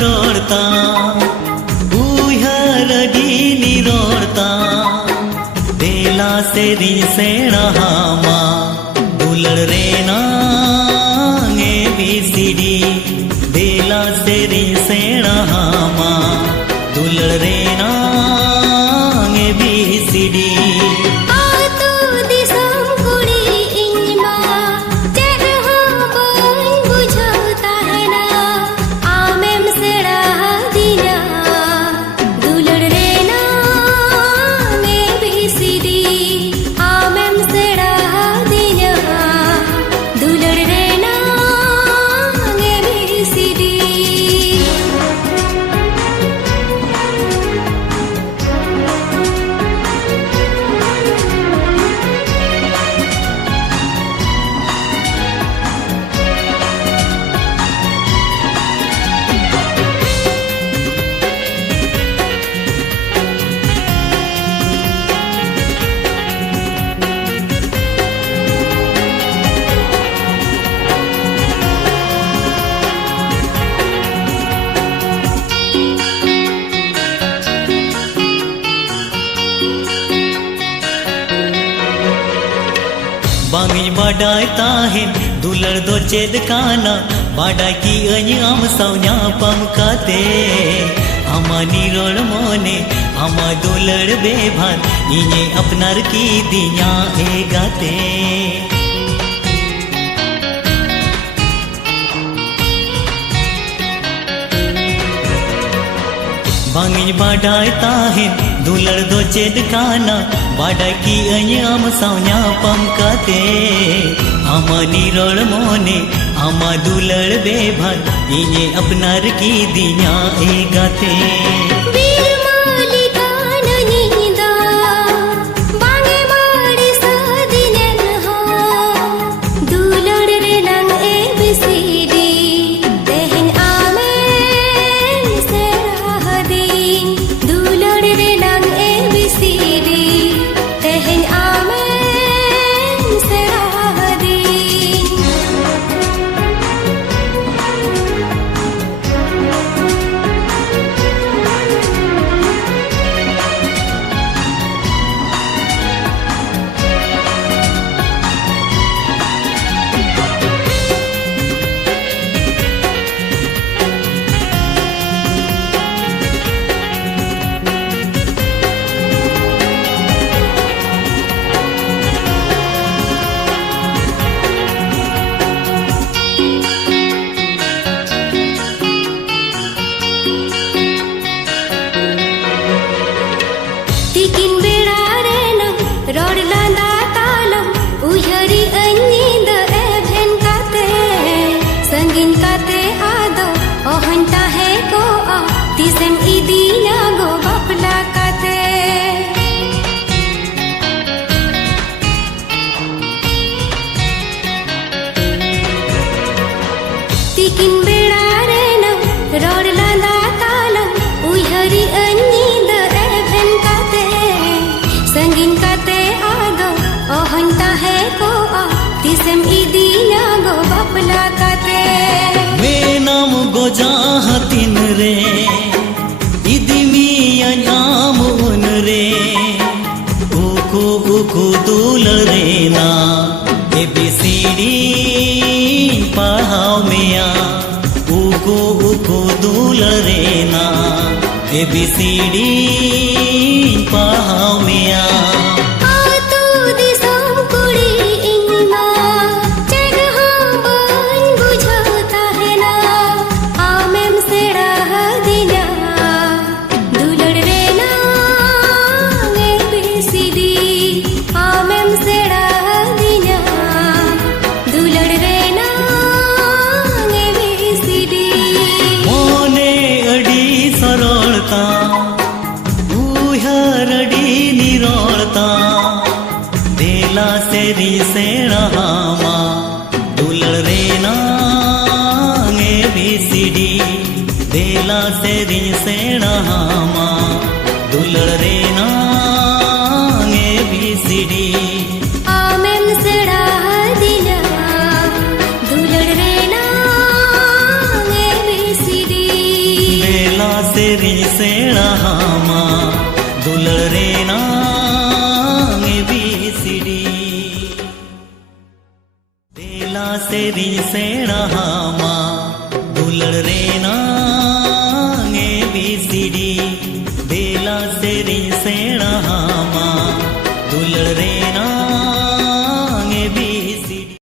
रोड़ता उहर डीनी रोड़ता बेला से री से रहामा दुलड़ रे नांगे बीसीडी बेला से री से रहामा दुलड़ रे नांगे बीसीडी बांगी बाडाय ताहिन दुलड़ दो चेद काना बाडा की अञाम सौन्या पम काते अमानी रोड़ मोने अमा दुलड़ बेभान इने अपनार की दिया ए गाते बांगी बाडाय ताहिन दुलड़ दो चेद काना बाडा की अञाम सौन्या पम काते अमानी रोड़ मोने अमा दुलड़ बेभान इने अपनार की दिया ए गाते जाहतिन रे इदमी अञाम उन रे उको उको दुलरे ना एबीसीडी पढ़ाओ मिया उको उको दुलरे ना एबीसीडी पढ़ाओ मिया सेरी सेणामा दुलड़ रेना ABCD देला सेरी सेणामा